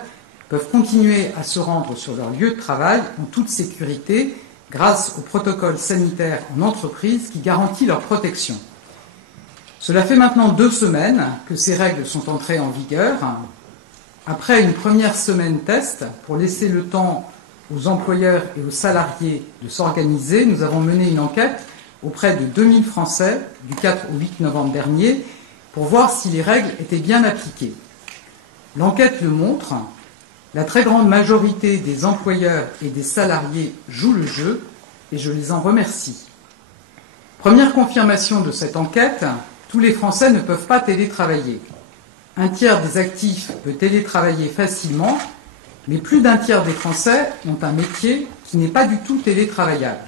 peuvent continuer à se rendre sur leur lieu de travail en toute sécurité grâce au protocole sanitaire en entreprise qui garantit leur protection. Cela fait maintenant 2 semaines que ces règles sont entrées en vigueur. Après une première semaine test, pour laisser le temps aux employeurs et aux salariés de s'organiser, nous avons mené une enquête auprès de 2000 Français du 4 au 8 novembre dernier pour voir si les règles étaient bien appliquées. L'enquête le montre, la très grande majorité des employeurs et des salariés jouent le jeu et je les en remercie. Première confirmation de cette enquête, tous les Français ne peuvent pas télétravailler. Un tiers des actifs peut télétravailler facilement, mais plus d'un tiers des Français ont un métier qui n'est pas du tout télétravaillable.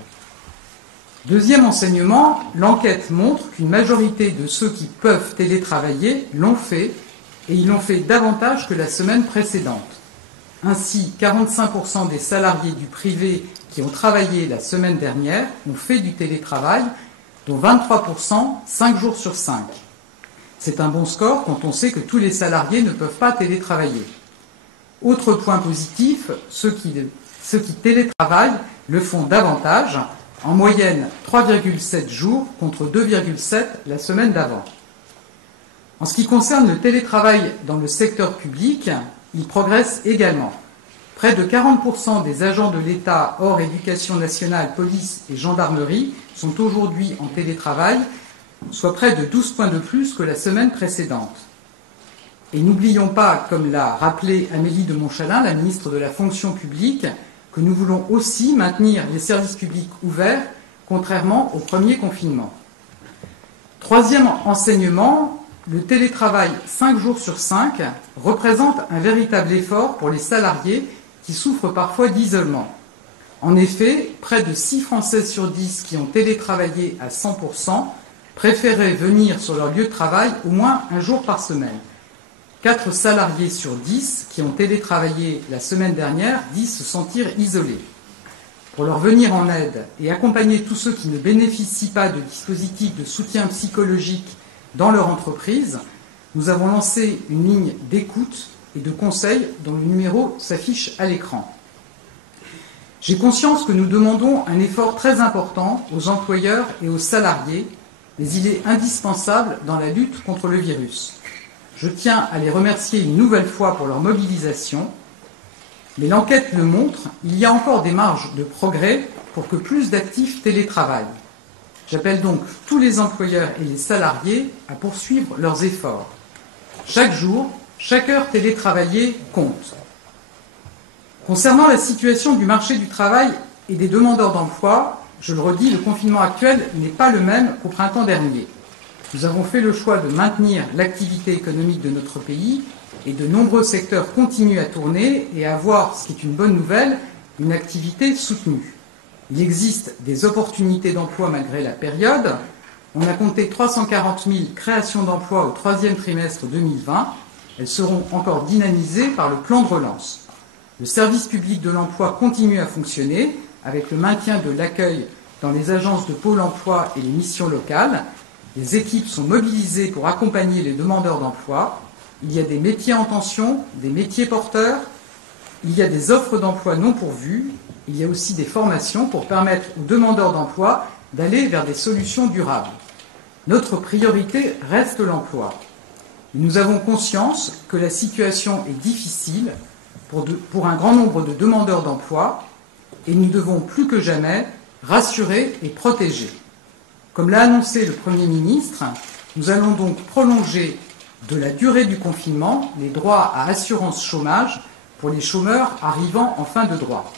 Deuxième enseignement, l'enquête montre qu'une majorité de ceux qui peuvent télétravailler l'ont fait, et ils l'ont fait davantage que la semaine précédente. Ainsi, 45% des salariés du privé qui ont travaillé la semaine dernière ont fait du télétravail, dont 23% 5 jours sur 5. C'est un bon score quand on sait que tous les salariés ne peuvent pas télétravailler. Autre point positif, ceux qui télétravaillent le font davantage, en moyenne 3,7 jours contre 2,7 la semaine d'avant. En ce qui concerne le télétravail dans le secteur public, il progresse également. Près de 40% des agents de l'État hors éducation nationale, police et gendarmerie sont aujourd'hui en télétravail, soit près de 12 points de plus que la semaine précédente. Et n'oublions pas, comme l'a rappelé Amélie de Montchalin, la ministre de la fonction publique, que nous voulons aussi maintenir les services publics ouverts, contrairement au premier confinement. Troisième enseignement, le télétravail 5 jours sur 5 représente un véritable effort pour les salariés qui souffrent parfois d'isolement. En effet, près de 6 Français sur 10 qui ont télétravaillé à 100% préféraient venir sur leur lieu de travail au moins un jour par semaine. 4 salariés sur 10 qui ont télétravaillé la semaine dernière disent se sentir isolés. Pour leur venir en aide et accompagner tous ceux qui ne bénéficient pas de dispositifs de soutien psychologique dans leur entreprise, nous avons lancé une ligne d'écoute et de conseil dont le numéro s'affiche à l'écran. J'ai conscience que nous demandons un effort très important aux employeurs et aux salariés, mais il est indispensable dans la lutte contre le virus. Je tiens à les remercier une nouvelle fois pour leur mobilisation, mais l'enquête le montre, il y a encore des marges de progrès pour que plus d'actifs télétravaillent. J'appelle donc tous les employeurs et les salariés à poursuivre leurs efforts. Chaque jour, chaque heure télétravaillée compte. Concernant la situation du marché du travail et des demandeurs d'emploi, je le redis, le confinement actuel n'est pas le même qu'au printemps dernier. Nous avons fait le choix de maintenir l'activité économique de notre pays et de nombreux secteurs continuent à tourner et à avoir, ce qui est une bonne nouvelle, une activité soutenue. Il existe des opportunités d'emploi malgré la période. On a compté 340 000 créations d'emplois au troisième trimestre 2020. Elles seront encore dynamisées par le plan de relance. Le service public de l'emploi continue à fonctionner avec le maintien de l'accueil dans les agences de Pôle emploi et les missions locales. Les équipes sont mobilisées pour accompagner les demandeurs d'emploi. Il y a des métiers en tension, des métiers porteurs. Il y a des offres d'emploi non pourvues. Il y a aussi des formations pour permettre aux demandeurs d'emploi d'aller vers des solutions durables. Notre priorité reste l'emploi. Nous avons conscience que la situation est difficile pour un grand nombre de demandeurs d'emploi et nous devons plus que jamais rassurer et protéger. Comme l'a annoncé le Premier ministre, nous allons donc prolonger de la durée du confinement les droits à assurance chômage pour les chômeurs arrivant en fin de droit.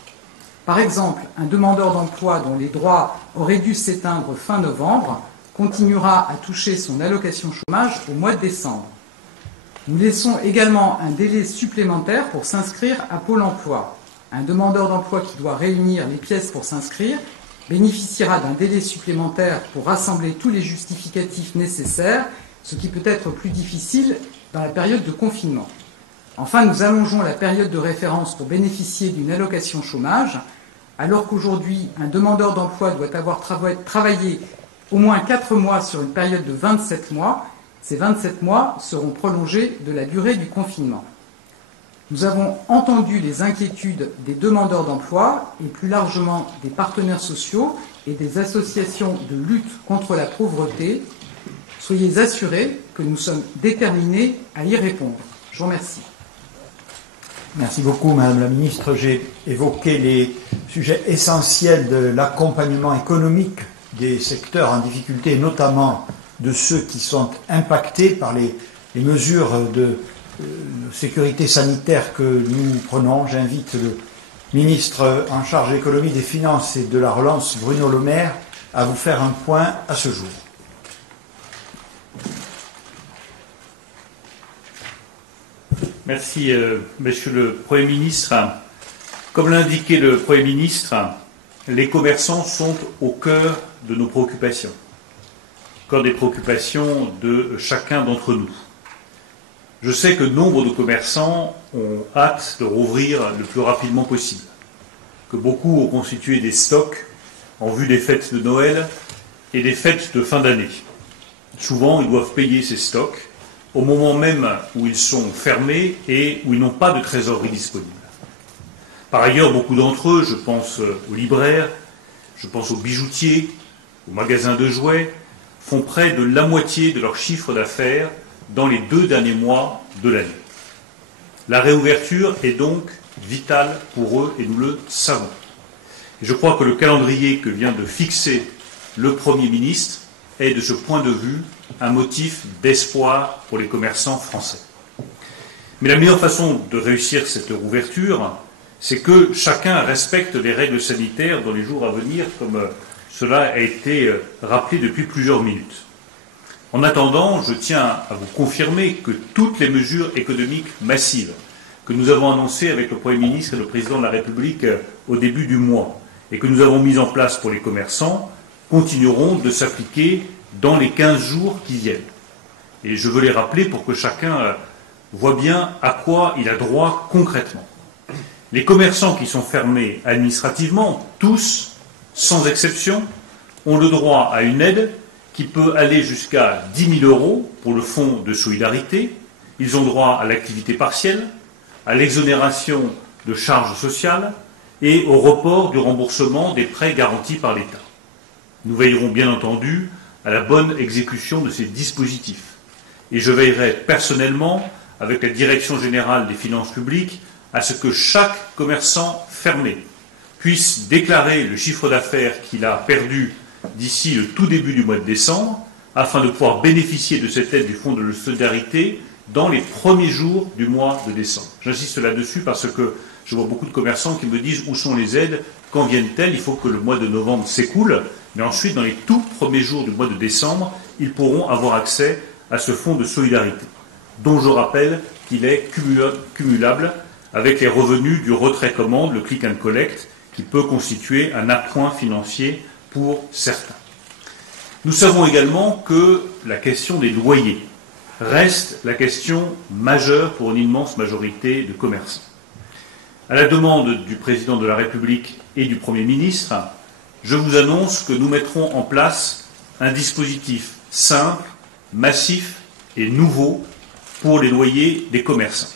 Par exemple, un demandeur d'emploi dont les droits auraient dû s'éteindre fin novembre continuera à toucher son allocation chômage au mois de décembre. Nous laissons également un délai supplémentaire pour s'inscrire à Pôle emploi. Un demandeur d'emploi qui doit réunir les pièces pour s'inscrire bénéficiera d'un délai supplémentaire pour rassembler tous les justificatifs nécessaires, ce qui peut être plus difficile dans la période de confinement. Enfin, nous allongeons la période de référence pour bénéficier d'une allocation chômage, alors qu'aujourd'hui, un demandeur d'emploi doit avoir travaillé au moins 4 mois sur une période de 27 mois. Ces 27 mois seront prolongés de la durée du confinement. Nous avons entendu les inquiétudes des demandeurs d'emploi et plus largement des partenaires sociaux et des associations de lutte contre la pauvreté. Soyez assurés que nous sommes déterminés à y répondre. Je vous remercie. Merci beaucoup, Madame la Ministre. J'ai évoqué les sujets essentiels de l'accompagnement économique des secteurs en difficulté, notamment de ceux qui sont impactés par les mesures de sécurité sanitaire que nous prenons. J'invite le ministre en charge de l'économie, des finances et de la relance, Bruno Le Maire, à vous faire un point à ce jour. Merci, Monsieur le Premier ministre. Comme l'a indiqué le Premier ministre, les commerçants sont au cœur de nos préoccupations, au cœur des préoccupations de chacun d'entre nous. Je sais que nombre de commerçants ont hâte de rouvrir le plus rapidement possible, que beaucoup ont constitué des stocks en vue des fêtes de Noël et des fêtes de fin d'année. Souvent, ils doivent payer ces stocks au moment même où ils sont fermés et où ils n'ont pas de trésorerie disponible. Par ailleurs, beaucoup d'entre eux, je pense aux libraires, je pense aux bijoutiers, aux magasins de jouets, font près de la moitié de leur chiffre d'affaires dans les 2 derniers mois de l'année. La réouverture est donc vitale pour eux et nous le savons. Et je crois que le calendrier que vient de fixer le Premier ministre est, de ce point de vue, un motif d'espoir pour les commerçants français. Mais la meilleure façon de réussir cette rouverture, c'est que chacun respecte les règles sanitaires dans les jours à venir, comme cela a été rappelé depuis plusieurs minutes. En attendant, je tiens à vous confirmer que toutes les mesures économiques massives que nous avons annoncées avec le Premier ministre et le Président de la République au début du mois et que nous avons mises en place pour les commerçants continueront de s'appliquer dans les 15 jours qui viennent. Et je veux les rappeler pour que chacun voit bien à quoi il a droit concrètement. Les commerçants qui sont fermés administrativement, tous, sans exception, ont le droit à une aide qui peut aller jusqu'à 10 000 € pour le fonds de solidarité. Ils ont droit à l'activité partielle, à l'exonération de charges sociales et au report du remboursement des prêts garantis par l'État. Nous veillerons bien entendu à la bonne exécution de ces dispositifs. Et je veillerai personnellement, avec la Direction générale des finances publiques, à ce que chaque commerçant fermé puisse déclarer le chiffre d'affaires qu'il a perdu d'ici le tout début du mois de décembre, afin de pouvoir bénéficier de cette aide du Fonds de solidarité dans les premiers jours du mois de décembre. J'insiste là-dessus parce que je vois beaucoup de commerçants qui me disent où sont les aides, quand viennent-elles, il faut que le mois de novembre s'écoule, mais ensuite, dans les tout premiers jours du mois de décembre, ils pourront avoir accès à ce fonds de solidarité, dont je rappelle qu'il est cumulable avec les revenus du retrait commande, le click and collect, qui peut constituer un appoint financier pour certains. Nous savons également que la question des loyers reste la question majeure pour une immense majorité de commerçants. À la demande du Président de la République et du Premier ministre, je vous annonce que nous mettrons en place un dispositif simple, massif et nouveau pour les loyers des commerçants.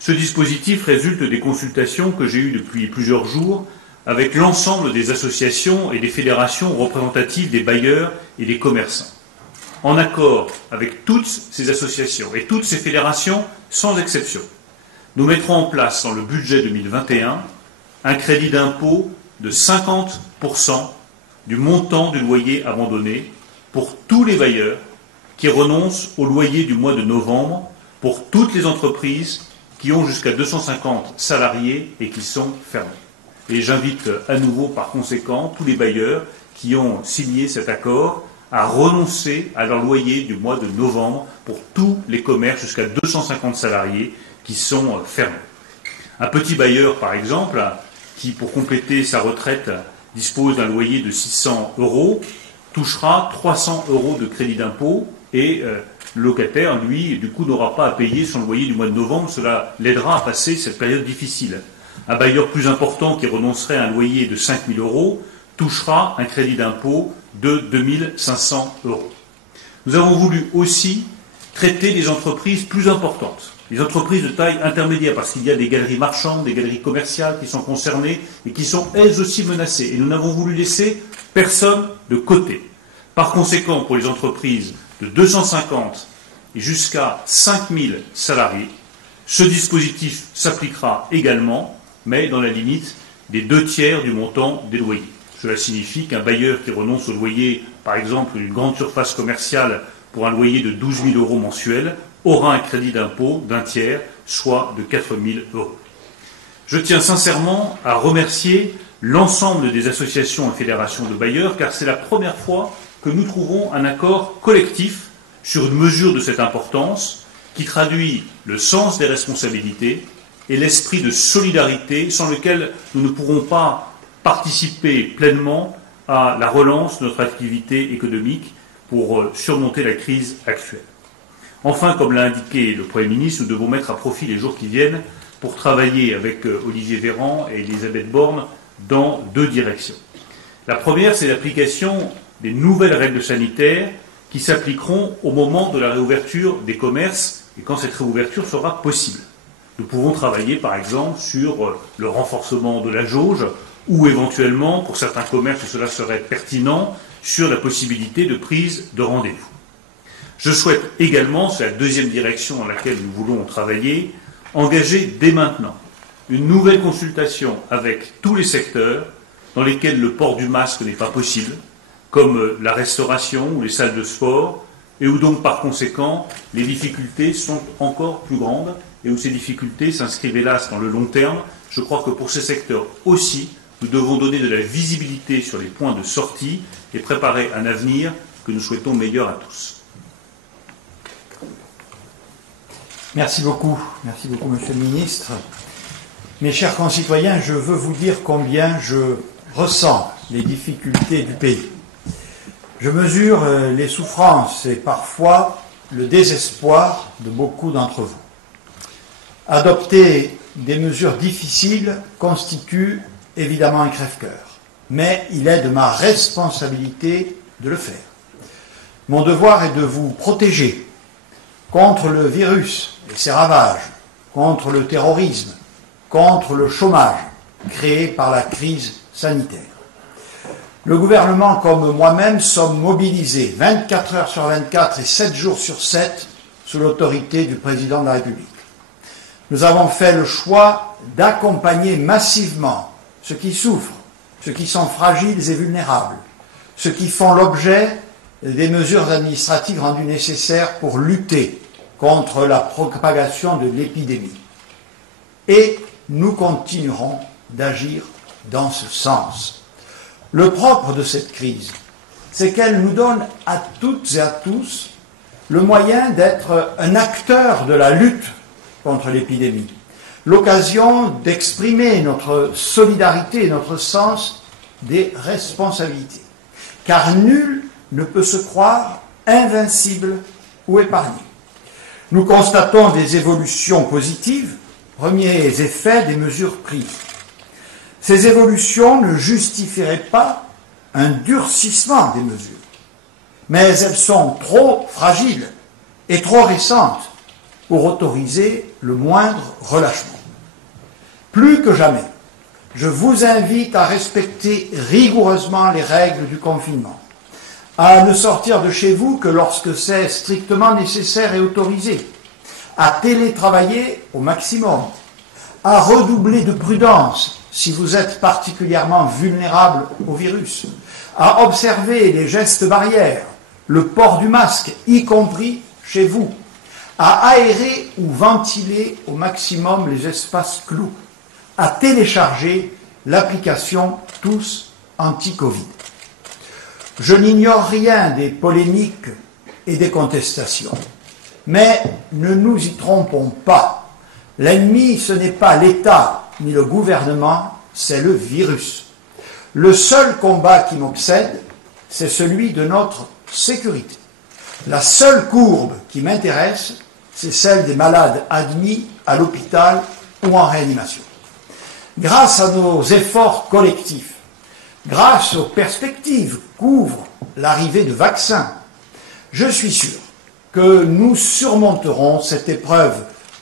Ce dispositif résulte des consultations que j'ai eues depuis plusieurs jours avec l'ensemble des associations et des fédérations représentatives des bailleurs et des commerçants. En accord avec toutes ces associations et toutes ces fédérations, sans exception, nous mettrons en place dans le budget 2021 un crédit d'impôt de 50% du montant du loyer abandonné pour tous les bailleurs qui renoncent au loyer du mois de novembre, pour toutes les entreprises qui ont jusqu'à 250 salariés et qui sont fermées. Et j'invite à nouveau, par conséquent, tous les bailleurs qui ont signé cet accord à renoncer à leur loyer du mois de novembre pour tous les commerces jusqu'à 250 salariés qui sont fermés. Un petit bailleur, par exemple, qui, pour compléter sa retraite, dispose d'un loyer de 600 €, touchera 300 € de crédit d'impôt et le locataire, lui, du coup, n'aura pas à payer son loyer du mois de novembre. Cela l'aidera à passer cette période difficile. Un bailleur plus important qui renoncerait à un loyer de 5 000 € touchera un crédit d'impôt de 2 500 €. Nous avons voulu aussi traiter les entreprises plus importantes, les entreprises de taille intermédiaire, parce qu'il y a des galeries marchandes, des galeries commerciales qui sont concernées et qui sont elles aussi menacées. Et nous n'avons voulu laisser personne de côté. Par conséquent, pour les entreprises de 250 et jusqu'à 5 000 salariés, ce dispositif s'appliquera également, mais dans la limite des 2/3 du montant des loyers. Cela signifie qu'un bailleur qui renonce au loyer, par exemple d'une grande surface commerciale, pour un loyer de 12 000 € mensuels, aura un crédit d'impôt d'1/3, soit de 4 000 €. Je tiens sincèrement à remercier l'ensemble des associations et fédérations de bailleurs, car c'est la première fois que nous trouvons un accord collectif sur une mesure de cette importance qui traduit le sens des responsabilités et l'esprit de solidarité sans lequel nous ne pourrons pas participer pleinement à la relance de notre activité économique pour surmonter la crise actuelle. Enfin, comme l'a indiqué le Premier ministre, nous devons mettre à profit les jours qui viennent pour travailler avec Olivier Véran et Elisabeth Borne dans 2 directions. La première, c'est l'application des nouvelles règles sanitaires qui s'appliqueront au moment de la réouverture des commerces et quand cette réouverture sera possible. Nous pouvons travailler, par exemple, sur le renforcement de la jauge ou éventuellement, pour certains commerces où cela serait pertinent, sur la possibilité de prise de rendez-vous. Je souhaite également, c'est la deuxième direction dans laquelle nous voulons travailler, engager dès maintenant une nouvelle consultation avec tous les secteurs dans lesquels le port du masque n'est pas possible, comme la restauration ou les salles de sport, et où donc par conséquent les difficultés sont encore plus grandes et où ces difficultés s'inscrivent hélas dans le long terme. Je crois que pour ces secteurs aussi, nous devons donner de la visibilité sur les points de sortie et préparer un avenir que nous souhaitons meilleur à tous. Merci beaucoup, Monsieur le Ministre. Mes chers concitoyens, je veux vous dire combien je ressens les difficultés du pays. Je mesure les souffrances et parfois le désespoir de beaucoup d'entre vous. Adopter des mesures difficiles constitue évidemment un crève-cœur, mais il est de ma responsabilité de le faire. Mon devoir est de vous protéger contre le virus et ses ravages, contre le terrorisme, contre le chômage créé par la crise sanitaire. Le gouvernement comme moi-même sommes mobilisés 24 heures sur 24 et 7 jours sur 7 sous l'autorité du président de la République. Nous avons fait le choix d'accompagner massivement ceux qui souffrent, ceux qui sont fragiles et vulnérables, ceux qui font l'objet des mesures administratives rendues nécessaires pour lutter contre la propagation de l'épidémie. Et nous continuerons d'agir dans ce sens. Le propre de cette crise, c'est qu'elle nous donne à toutes et à tous le moyen d'être un acteur de la lutte contre l'épidémie, l'occasion d'exprimer notre solidarité et notre sens des responsabilités. Car nul ne peut se croire invincible ou épargné. Nous constatons des évolutions positives, premiers effets des mesures prises. Ces évolutions ne justifieraient pas un durcissement des mesures, mais elles sont trop fragiles et trop récentes pour autoriser le moindre relâchement. Plus que jamais, je vous invite à respecter rigoureusement les règles du confinement, à ne sortir de chez vous que lorsque c'est strictement nécessaire et autorisé, à télétravailler au maximum, à redoubler de prudence si vous êtes particulièrement vulnérable au virus, à observer les gestes barrières, le port du masque, y compris chez vous, à aérer ou ventiler au maximum les espaces clos, à télécharger l'application Tous Anti-Covid. Je n'ignore rien des polémiques et des contestations, mais ne nous y trompons pas. L'ennemi, ce n'est pas l'État ni le gouvernement, c'est le virus. Le seul combat qui m'obsède, c'est celui de notre sécurité. La seule courbe qui m'intéresse, c'est celle des malades admis à l'hôpital ou en réanimation. Grâce à nos efforts collectifs, grâce aux perspectives qu'ouvre l'arrivée de vaccins, je suis sûr que nous surmonterons cette épreuve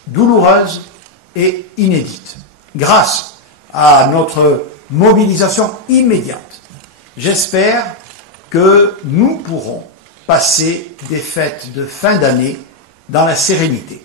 douloureuse et inédite. Grâce à notre mobilisation immédiate, j'espère que nous pourrons passer des fêtes de fin d'année dans la sérénité.